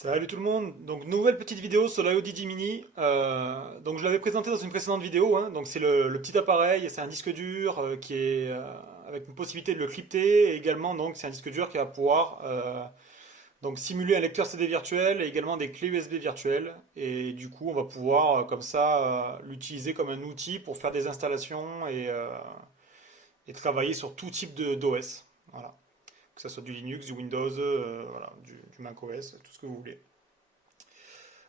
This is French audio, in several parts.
Salut tout le monde, donc nouvelle petite vidéo sur l'IODG Mini. Donc je l'avais présenté dans une précédente vidéo, hein. Donc c'est le petit appareil, c'est un disque dur qui est avec une possibilité de le crypter et également donc c'est un disque dur qui va pouvoir donc simuler un lecteur CD virtuel et également des clés USB virtuelles et du coup on va pouvoir comme ça l'utiliser comme un outil pour faire des installations et travailler sur tout type de d'OS. Voilà. Que ce soit du Linux, du Windows, voilà, du macOS, tout ce que vous voulez.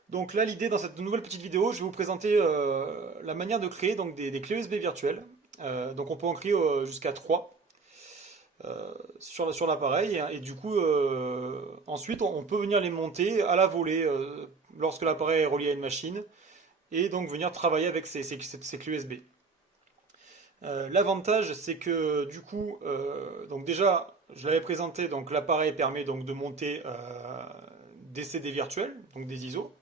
Donc là, l'idée dans cette nouvelle petite vidéo, je vais vous présenter la manière de créer donc, des clés USB virtuelles. Donc on peut en créer jusqu'à 3 sur l'appareil. Et du coup, ensuite, on peut venir les monter à la volée lorsque l'appareil est relié à une machine et donc venir travailler avec ces clés USB. L'avantage, c'est que du coup, donc déjà, je l'avais présenté, donc l'appareil permet donc de monter des CD virtuels, donc des ISO.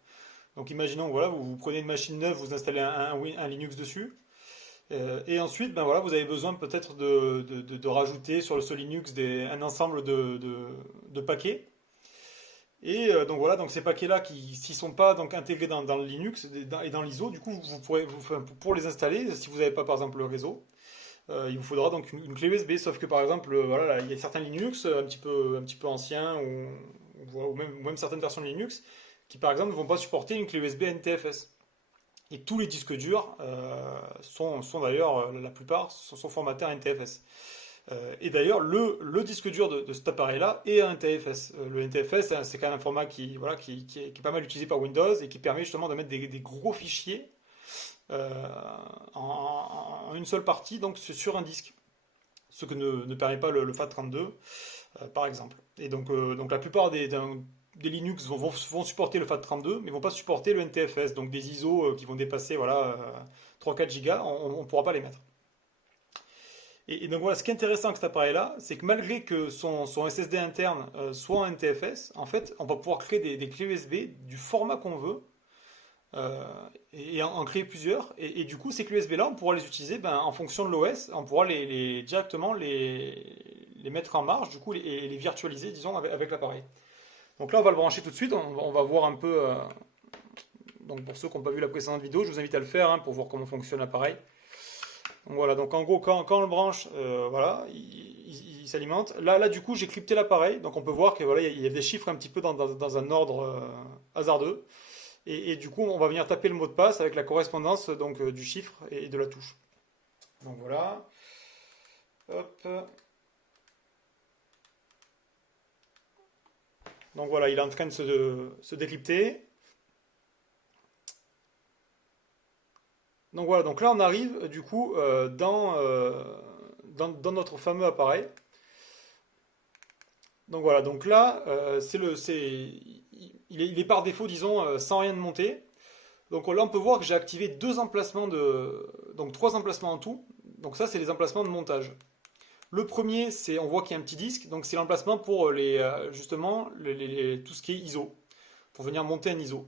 Donc imaginons, voilà, vous prenez une machine neuve, vous installez un Linux dessus, et ensuite, ben voilà, vous avez besoin peut-être de rajouter sur ce Linux un ensemble de paquets. Et donc voilà, donc ces paquets-là qui s'ils sont pas donc intégrés dans le Linux et dans l'ISO, du coup, vous pourrez, pour les installer, si vous n'avez pas par exemple le réseau, il vous faudra donc une clé USB, sauf que par exemple, voilà, il y a certains Linux un petit peu anciens ou même certaines versions de Linux qui par exemple ne vont pas supporter une clé USB NTFS. Et tous les disques durs sont d'ailleurs, la plupart sont formatés en NTFS. Et d'ailleurs, le disque dur de cet appareil-là est un NTFS. Le NTFS, hein, c'est quand même un format voilà, qui est pas mal utilisé par Windows et qui permet justement de mettre des gros fichiers euh, en une seule partie, donc sur un disque. Ce que ne permet pas le FAT32, par exemple. Et donc la plupart des Linux vont supporter le FAT32, mais vont pas supporter le NTFS, donc des ISO qui vont dépasser voilà, 3-4 Go, on ne pourra pas les mettre. Et donc voilà, ce qui est intéressant avec cet appareil-là, c'est que malgré que son SSD interne soit en NTFS, en fait, on va pouvoir créer des clés USB du format qu'on veut, euh, et en créer plusieurs. Et du coup, ces clés USB-là, on pourra les utiliser ben, en fonction de l'OS, on pourra directement les mettre en marche, du coup, et les virtualiser, disons, avec l'appareil. Donc là, on va le brancher tout de suite, on va voir un peu. Donc pour ceux qui n'ont pas vu la précédente vidéo, je vous invite à le faire hein, pour voir comment fonctionne l'appareil. Donc voilà, donc en gros, quand on le branche, voilà, il s'alimente. Là, du coup, j'ai crypté l'appareil, donc on peut voir que voilà, il y a des chiffres un petit peu dans un ordre hasardeux. Et du coup, on va venir taper le mot de passe avec la correspondance donc, du chiffre et de la touche. Donc voilà. Hop. Donc voilà, il est en train de se décrypter. Donc voilà, donc là on arrive du coup dans notre fameux appareil. Donc voilà, donc là il est par défaut, disons, sans rien de monter. Donc là on peut voir que j'ai activé donc trois emplacements en tout. Donc ça c'est les emplacements de montage. Le premier, on voit qu'il y a un petit disque, donc c'est l'emplacement pour justement tout ce qui est ISO, pour venir monter un ISO.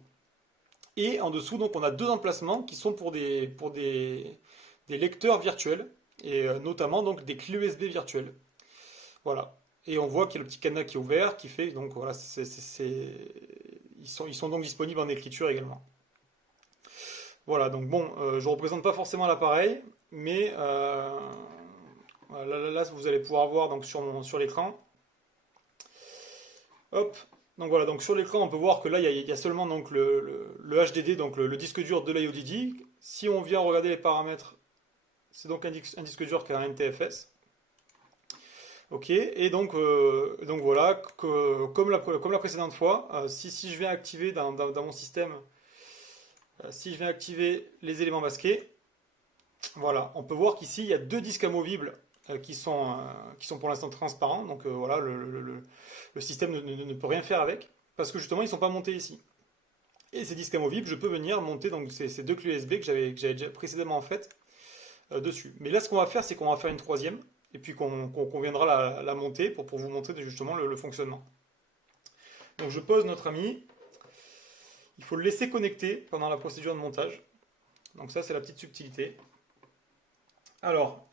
Et en dessous, donc, on a deux emplacements qui sont des lecteurs virtuels, et notamment donc des clés USB virtuelles. Voilà. Et on voit qu'il y a le petit cadenas qui est ouvert, qui fait donc voilà, ils sont donc disponibles en écriture également. Voilà, donc bon, je ne représente pas forcément l'appareil, mais voilà, là, vous allez pouvoir voir donc sur l'écran. Hop. Donc voilà, donc sur l'écran, on peut voir que là, il y a seulement donc le HDD, donc le disque dur de l'IODD. Si on vient regarder les paramètres, c'est donc un disque dur qui a un NTFS. Ok, et donc voilà, comme la précédente fois, si je viens activer dans mon système, si je viens activer les éléments masqués, voilà, on peut voir qu'ici, il y a deux disques amovibles qui sont pour l'instant transparents. Donc voilà, le système ne peut rien faire avec, parce que justement, ils ne sont pas montés ici. Et ces disques amovibles, je peux venir monter donc, ces deux clés USB que j'avais déjà précédemment faites dessus. Mais là, ce qu'on va faire, c'est qu'on va faire une troisième, et puis qu'on viendra la monter pour vous montrer justement le fonctionnement. Donc je pose notre ami, il faut le laisser connecter pendant la procédure de montage. Donc ça, c'est la petite subtilité. Alors,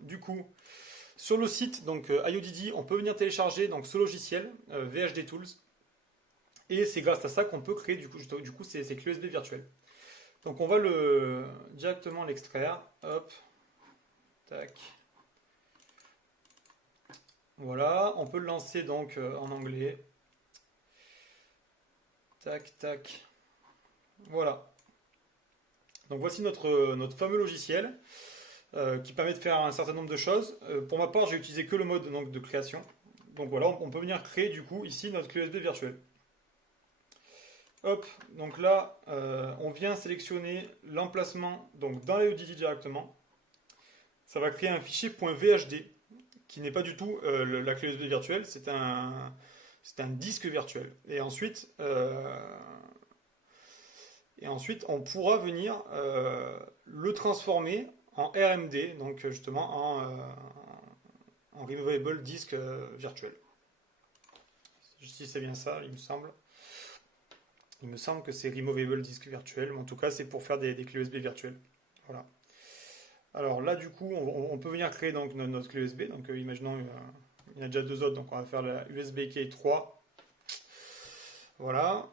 du coup, sur le site donc IODD, on peut venir télécharger donc ce logiciel VHD Tools Et c'est grâce à ça qu'on peut créer du coup ces clés USB virtuelles. Donc on va directement l'extraire. Hop, tac. Voilà, on peut le lancer donc en anglais. Tac, tac. Voilà. Donc voici notre fameux logiciel qui permet de faire un certain nombre de choses. Pour ma part, j'ai utilisé que le mode donc, de création. Donc voilà, on peut venir créer du coup ici notre clé USB virtuelle. Hop, donc là, on vient sélectionner l'emplacement donc dans l'AUDD directement. Ça va créer un fichier .vhd qui n'est pas du tout la clé USB virtuelle, c'est un disque virtuel. Et ensuite, on pourra venir le transformer en RMD, donc justement en Removable Disk Virtual. Si c'est bien ça, il me semble. Il me semble que c'est Removable Disk Virtual, mais en tout cas, c'est pour faire des clés USB virtuelles. Voilà. Alors là, du coup, on peut venir créer donc notre clé USB. Donc, imaginons, il y en a déjà deux autres, donc on va faire la USB Key 3. Voilà.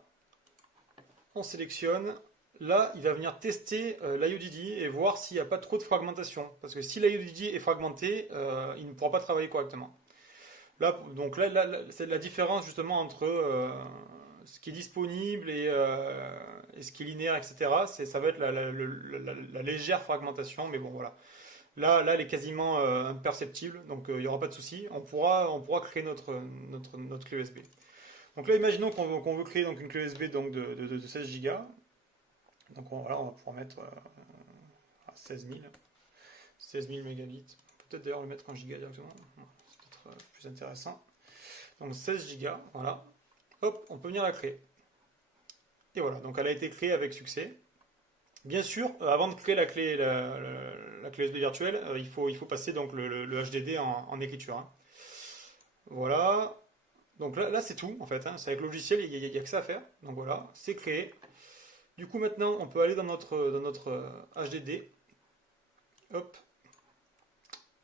On sélectionne. Là, il va venir tester l'IODD et voir s'il n'y a pas trop de fragmentation. Parce que si l'IODD est fragmenté, il ne pourra pas travailler correctement. Là, donc là c'est la différence justement entre ce qui est disponible et ce qui est linéaire, etc. Ça va être la légère fragmentation, mais bon voilà. Là, elle est quasiment imperceptible, donc il n'y aura pas de souci. On pourra créer notre clé USB. Donc là, imaginons qu'on veut créer donc une clé USB donc de 16 Go. Donc voilà, on va pouvoir mettre 16 000 mégabits. Peut-être d'ailleurs le mettre en giga directement. C'est peut-être plus intéressant. Donc 16 Go, voilà. Hop, on peut venir la créer. Et voilà, donc elle a été créée avec succès. Bien sûr, avant de créer la clé USB virtuelle, il faut passer donc le HDD en écriture. Hein. Voilà. Donc là c'est tout en fait. Hein. C'est avec le logiciel, il n'y a que ça à faire. Donc voilà, c'est créé. Du coup maintenant, on peut aller dans notre HDD. Hop.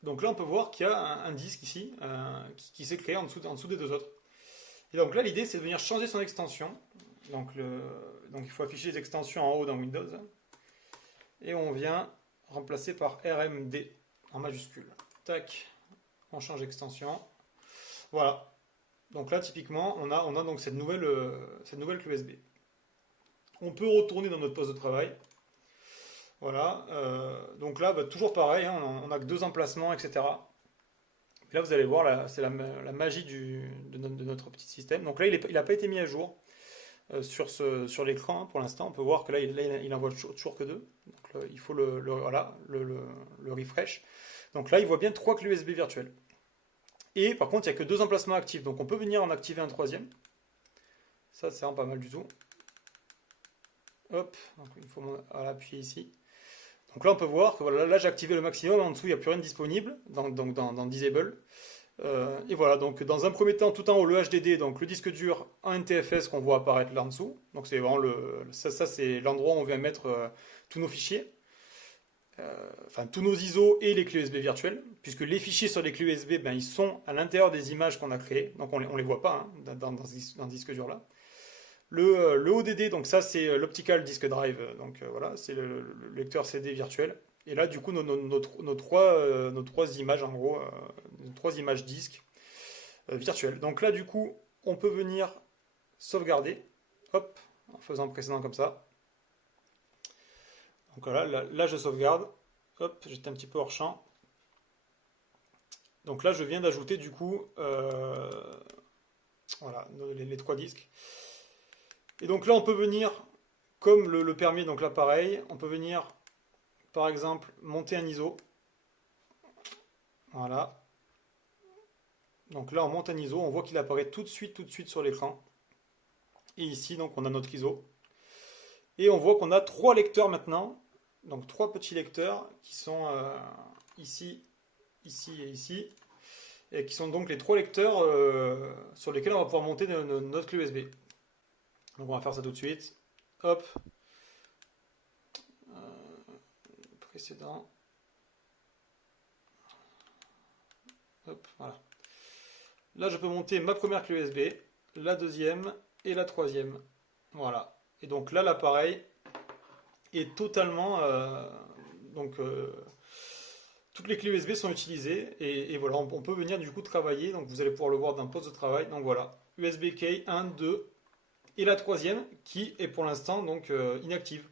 Donc là, on peut voir qu'il y a un disque ici qui s'est créé en dessous des deux autres. Et donc là, l'idée, c'est de venir changer son extension. Donc il faut afficher les extensions en haut dans Windows. Et on vient remplacer par RMD en majuscule. Tac, on change d'extension. Voilà. Donc là, typiquement, on a donc cette nouvelle clé USB. On peut retourner dans notre poste de travail. Voilà. Donc là, toujours pareil, hein, on n'a que deux emplacements, etc. Là, vous allez voir, c'est la magie de notre petit système. Donc là, il n'a pas été mis à jour sur l'écran hein, pour l'instant. On peut voir que là, il envoie toujours que deux. Donc là, il faut le refresh. Donc là, il voit bien 3 clés USB virtuelles. Et par contre, il n'y a que 2 emplacements actifs. Donc on peut venir en activer un troisième. Ça, c'est vraiment pas mal du tout. Hop, donc il faut appuyer ici. Donc là, on peut voir que voilà, là j'ai activé le maximum. En dessous, il n'y a plus rien de disponible dans Disable. Et voilà, donc dans un premier temps, tout en haut, le HDD, donc le disque dur en NTFS qu'on voit apparaître là en dessous. Donc c'est vraiment ça c'est l'endroit où on vient mettre tous nos fichiers. Enfin tous nos ISO et les clés USB virtuelles, puisque les fichiers sur les clés USB, ben, ils sont à l'intérieur des images qu'on a créées, donc on les voit pas hein, dans ce disque dur là. Le ODD, donc ça c'est l'Optical Disk Drive, donc voilà, c'est le lecteur CD virtuel. Et là du coup nos trois images en gros, 3 images disques virtuelles. Donc là du coup on peut venir sauvegarder, hop, en faisant le précédent comme ça. Donc voilà, là je sauvegarde. Hop, j'étais un petit peu hors champ. Donc là je viens d'ajouter du coup voilà, les 3 disques. Et donc là on peut venir, comme le permet donc l'appareil, on peut venir par exemple monter un ISO. Voilà. Donc là on monte un ISO, on voit qu'il apparaît tout de suite sur l'écran. Et ici donc on a notre ISO. Et on voit qu'on a 3 lecteurs maintenant. Donc 3 petits lecteurs qui sont ici, ici et ici. Et qui sont donc les 3 lecteurs sur lesquels on va pouvoir monter notre clé USB. Donc on va faire ça tout de suite. Hop. Précédent. Hop, voilà. Là je peux monter ma première clé USB, la deuxième et la troisième. Voilà. Et donc là, l'appareil est totalement... donc, toutes les clés USB sont utilisées et voilà, on peut venir du coup travailler. Donc vous allez pouvoir le voir d'un poste de travail. Donc voilà, USB key 1, 2 et la troisième qui est pour l'instant donc inactive.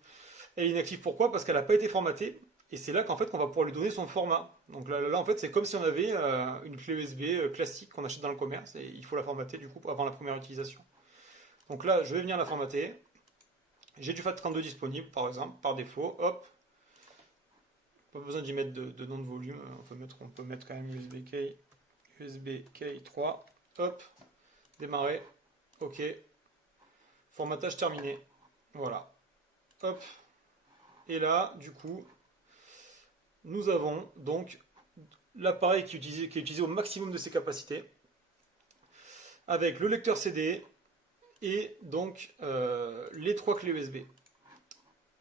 Elle est inactive pourquoi? Parce qu'elle n'a pas été formatée et c'est là qu'en fait qu'on va pouvoir lui donner son format. Donc là en fait c'est comme si on avait une clé USB classique qu'on achète dans le commerce et il faut la formater du coup avant la première utilisation. Donc là je vais venir la formater. J'ai du FAT32 disponible par exemple, par défaut, hop. Pas besoin d'y mettre de nom de volume, on peut mettre quand même USB key 3, hop, démarrer, ok, formatage terminé, voilà, hop, et là, du coup, nous avons donc l'appareil qui est utilisé au maximum de ses capacités, avec le lecteur CD et donc les trois clés USB.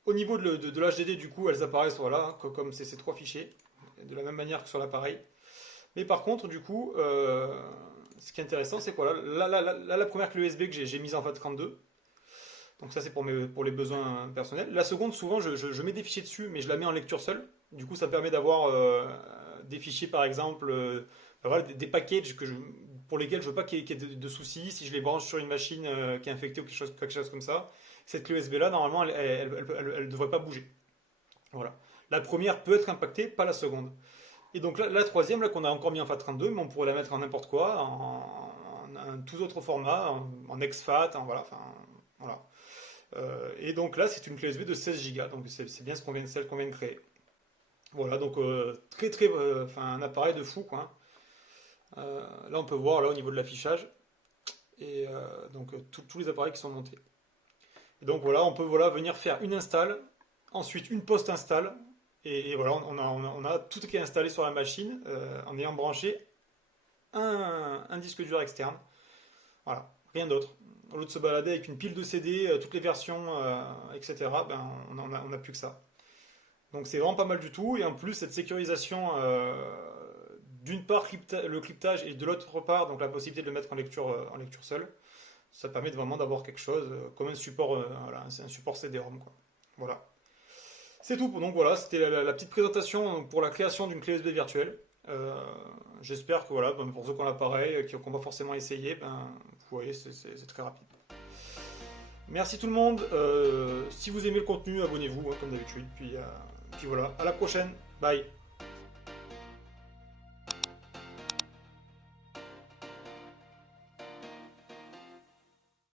Au niveau de l'HDD, du coup, elles apparaissent voilà, comme ces trois fichiers, de la même manière que sur l'appareil. Mais par contre, du coup, ce qui est intéressant, c'est que voilà, là, la première clé USB que j'ai mise en FAT32. Donc ça, c'est pour les besoins personnels. La seconde, souvent, je mets des fichiers dessus, mais je la mets en lecture seule. Du coup, ça permet d'avoir des fichiers, par exemple, voilà, des packages pour lesquels je ne veux pas qu'il y ait de soucis. Si je les branche sur une machine qui est infectée ou quelque chose comme ça, cette clé USB là, normalement, elle ne devrait pas bouger. Voilà. La première peut être impactée, pas la seconde. Et donc la troisième, là qu'on a encore mis en FAT32, mais on pourrait la mettre en n'importe quoi, en un tout autre format, en exFAT, voilà. Enfin, voilà. Et donc là, c'est une clé USB de 16 Go, donc c'est bien celle qu'on vient de créer. Voilà, donc un appareil de fou, quoi. Là, on peut voir là au niveau de l'affichage, et donc tous les appareils qui sont montés. Et donc voilà, on peut venir faire une install, ensuite une post-install, et voilà, on a tout qui est installé sur la machine en ayant branché un disque dur externe. Voilà, rien d'autre. Au lieu de se balader avec une pile de CD, toutes les versions, etc., ben, on n'a plus que ça. Donc c'est vraiment pas mal du tout, et en plus cette sécurisation, d'une part le cryptage, et de l'autre part donc la possibilité de le mettre en lecture seule, ça permet vraiment d'avoir quelque chose comme un support, voilà, c'est un support CD-ROM, quoi. Voilà. C'est tout. Donc voilà, c'était la petite présentation pour la création d'une clé USB virtuelle. J'espère que voilà, pour ceux qui ont l'appareil, qui n'ont pas forcément essayé, ben, vous voyez, c'est très rapide. Merci tout le monde. Si vous aimez le contenu, abonnez-vous, hein, comme d'habitude. Puis voilà, à la prochaine. Bye.